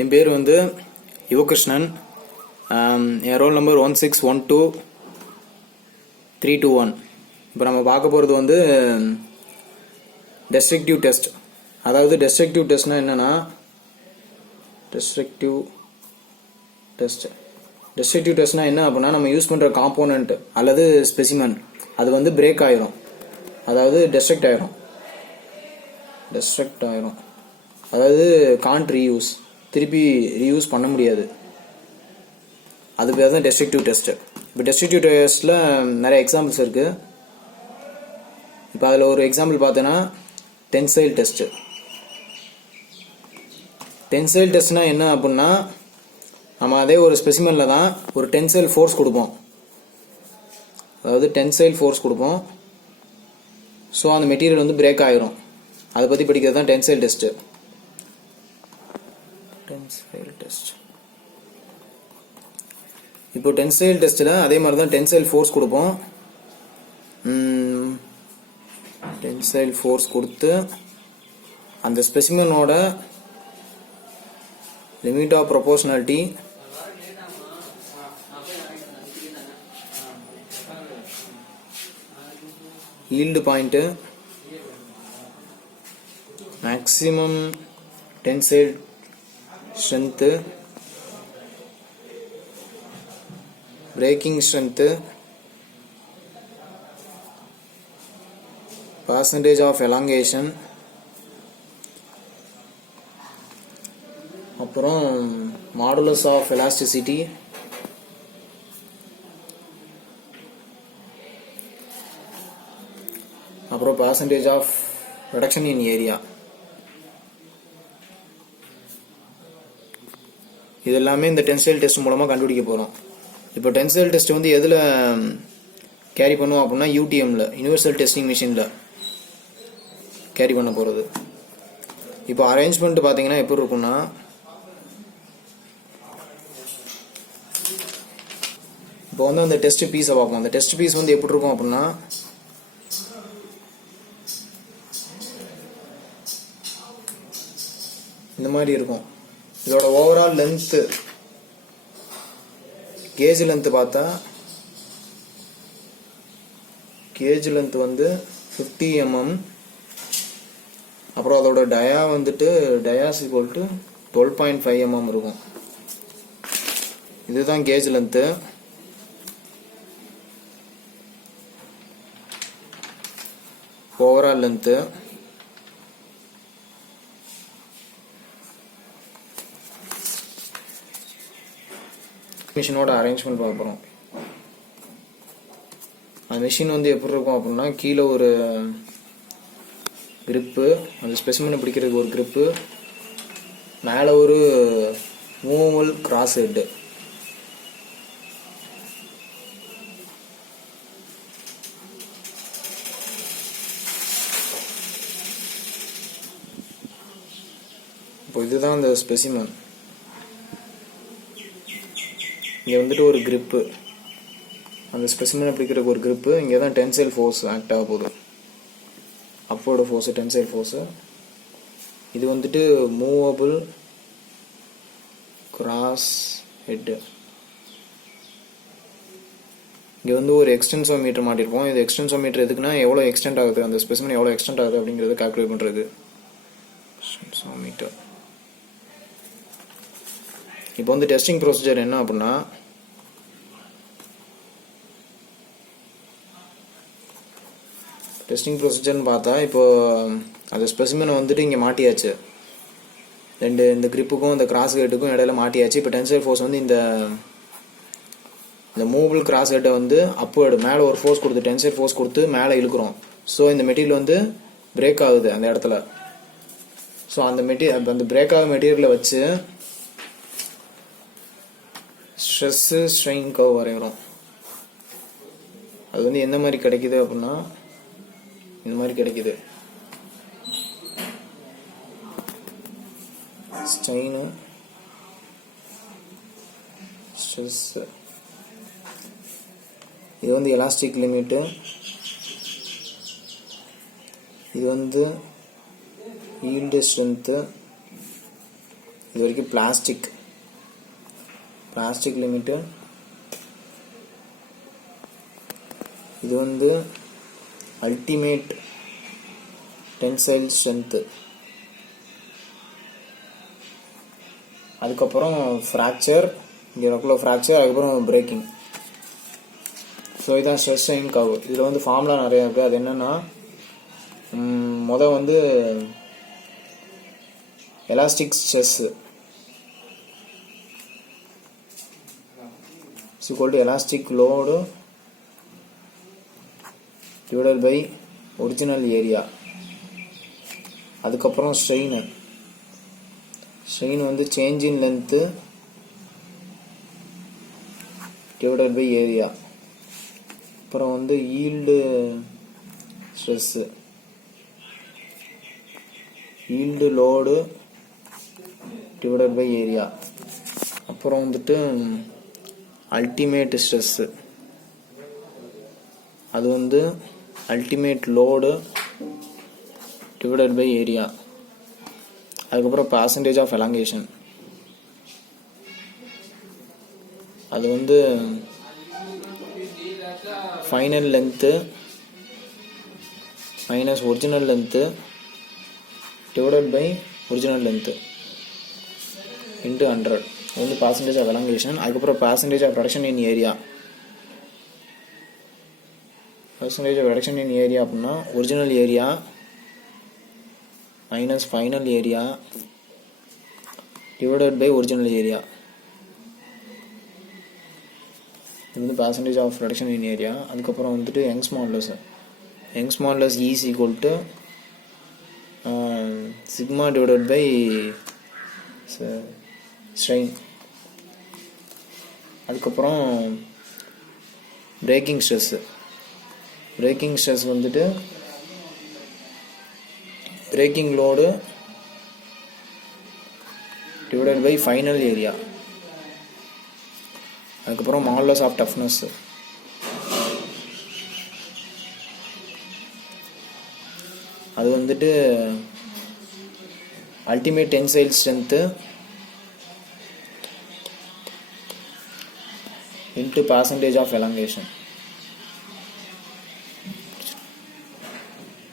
என் பேர் வந்து யுவகிருஷ்ணன். என் roll number 1612321. இப்போ நம்ம பார்க்க போகிறது வந்து டெஸ்ட்ரக்டிவ் டெஸ்ட். அதாவது டெஸ்ட்ரக்டிவ் டெஸ்ட்னா என்னன்னா, டெஸ்ட்ரக்டிவ் டெஸ்ட்னா என்ன அப்படின்னா, நம்ம யூஸ் பண்ணுற காம்போனன்ட் அல்லது ஸ்பெசிமன் அது வந்து பிரேக் ஆயிரும், அதாவது டெஸ்ட்ரக்ட் ஆயிரும். அதாவது காண்ட் ரீயூஸ், திருப்பி ரீயூஸ் பண்ண முடியாது. அது பேர் தான் டெஸ்ட்ரக்டிவ் டெஸ்ட். இப்போ டெஸ்ட்ரக்டிவ் டெஸ்ட்டில் நிறைய எக்ஸாம்பிள்ஸ் இருக்குது. இப்போ அதில் ஒரு எக்ஸாம்பிள் பார்த்தோன்னா டென்சைல் டெஸ்ட்டு. டென்சைல் டெஸ்ட்னா என்ன அப்படின்னா, நம்ம அதே ஒரு ஸ்பெசிமனில் தான் ஒரு டென்சைல் ஃபோர்ஸ் கொடுப்போம். ஸோ அந்த மெட்டீரியல் வந்து பிரேக் ஆயிரும். அதை பற்றி படிக்கிறது தான் டென்சைல் டெஸ்ட்டு. இப்போ டென்சைல் டெஸ்ட்டில் அதே மாதிரி தான் டென்சைல் ஃபோர்ஸ் கொடுப்போம். டென்சைல் ஃபோர்ஸ் கொடுத்து அந்த ஸ்பெசிமனோட limit of proportionality, yield point, maximum tensile strength, breaking strength, percentage of elongation, அப்புறம் மாடுலஸ் ஆஃப் எலாஸ்டிசிட்டி, அப்புறம் percentage of reduction in area. இது எல்லாமே இந்த டென்சைல் டெஸ்ட் மூலமாக கண்டுபிடிக்க போகிறோம். இப்போ டென்சைல் டெஸ்ட் வந்து எதில் கேரி பண்ணுவோம் அப்படின்னா, யூடிஎம்ல, யூனிவர்சல் டெஸ்டிங் மிஷினில் கேரி பண்ண போகிறது. இப்போ அரேஞ்ச்மெண்ட் பார்த்தீங்கன்னா எப்படி இருக்குன்னா, இப்போ வந்து அந்த டெஸ்ட் பீஸை பார்ப்போம். அந்த டெஸ்ட் பீஸ் வந்து எப்படி இருக்கும் அப்படின்னா, இந்த மாதிரி இருக்கும். இதோட ஓவரால் லென்த்து, கேஜ் லென்த் பார்த்தா, கேஜ் லென்த் வந்து 50 mm. அப்புறம் அதோட டயா வந்துட்டு டயாஸ் ஈக்குவல் டு 12.5 mm இருக்கும். இதுதான் கேஜ் லென்த்து. ஓவரால் லென்த்து, மிஷினோட அரேஞ்ச்மெண்ட் பார்க்குறோம். அந்த மிஷின் வந்து எப்படி இருக்கும் அப்படின்னா, கீழே ஒரு கிரிப்பு, அந்த ஸ்பெசிமனை பிடிக்கிறதுக்கு ஒரு கிரிப்பு, மேலே ஒரு மூவபிள் கிராஸ் ஹெட்டு. இப்போ இதுதான் அந்த ஸ்பெசிமன். இங்கே வந்துட்டு ஒரு கிரிப்பு, அந்த ஸ்பெசிமனை பிடிக்கிறதுக்கு ஒரு கிரிப்பு. இங்கே தான் டென்சைல் ஃபோர்ஸ் ஆக்ட் ஆக போகுது, அப்போட ஃபோர்ஸு, டென்சைல் ஃபோர்ஸு. இது வந்துட்டு மூவபிள் கிராஸ் ஹெட்டு. இங்கே வந்து ஒரு எக்ஸ்டென்சோமீட்டர் மாட்டிருப்போம். இது எக்ஸ்டென்சோமீட்டர் எதுக்குன்னா, எவ்வளோ எக்ஸ்டெண்ட் ஆகுது, அந்த ஸ்பெசிமன் எவ்வளோ எக்ஸ்டெண்ட் ஆகுது அப்படிங்கிறத கால்குலேட் பண்ணுறது எக்ஸ்டென்சோமீட்டர். இப்போ வந்து டெஸ்டிங் ப்ரொசீஜர் என்ன அப்படின்னா, டெஸ்டிங் ப்ரொசீஜர்னு பார்த்தா, இப்போ அந்த ஸ்பெசிமனை வந்துட்டு இங்கே மாட்டியாச்சு, இந்த கிரிப்புக்கும் இந்த கிராஸ் ஹெட்டுக்கும் இடையில மாட்டியாச்சு. இப்போ டென்சைல் ஃபோர்ஸ் வந்து இந்த மூவபிள் கிராஸ் ஹெட்டை வந்து அப்போடு மேலே ஒரு ஃபோர்ஸ் கொடுத்து, டென்சைல் ஃபோர்ஸ் கொடுத்து மேலே இழுக்கிறோம். ஸோ இந்த மெட்டீரியல் வந்து பிரேக் ஆகுது அந்த இடத்துல. ஸோ அந்த பிரேக் ஆக மெட்டீரியலை வச்சு ஸ்ட்ரெஸ்ஸு ஸ்ட்ரெயின் கர்வ் வரைகிறோம். அது வந்து எந்த மாதிரி கிடைக்குது அப்படின்னா, இந்த மாதிரி கிடைக்குது. ஸ்ட்ரெயின், ஸ்ட்ரெஸ், இது வந்து எலாஸ்டிக் லிமிட்டு, இது வந்து yield strength, இது வரைக்கும் பிளாஸ்டிக் லிமிட்டு. இது வந்து அல்டிமேட் டென்சைல் ஸ்ட்ரென்த்து. அதுக்கப்புறம் ஃப்ராக்சர், இங்கே ரொக்குலர் ஃப்ராக்சர், அதுக்கப்புறம் பிரேக்கிங். ஸோ இதான் ஸ்ட்ரெஸ் ஸ்ட்ரெயின் கர்வ். இதில் வந்து ஃபார்முலா நிறையா இருக்குது. அது என்னென்னா, வந்து elastic stress = elastic load divided by original area. அதுக்கப்புறம் ஸ்ட்ரெயின் வந்து change in length divided by area. அப்புறம் வந்து yield stress, yield load divided by area. அப்புறம் வந்துட்டு அல்டிமேட் ஸ்ட்ரெஸ்ஸு, அது வந்து ultimate load divided by area. அதுக்கப்புறம் பர்சன்டேஜ் ஆஃப் எலாங்கேஷன், அது வந்து final length minus original length divided by original length into 100. இது வந்து பர்சன்டேஜ் ஆஃப் எலாங்கேஷன். அதுக்கப்புறம் percentage of reduction in area. Percentage of reduction in area அப்படின்னா original area minus final area divided by original area. இது வந்து percentage of reduction in area. அதுக்கப்புறம் வந்துட்டு Young's modulus is equal to sigma divided by strain. அதுக்கப்புறம் breaking stress வந்துட்டு breaking load divided by final area. அதுக்கப்புறம் modulus of toughness, அது வந்துட்டு ultimate tensile strength into percentage of elongation.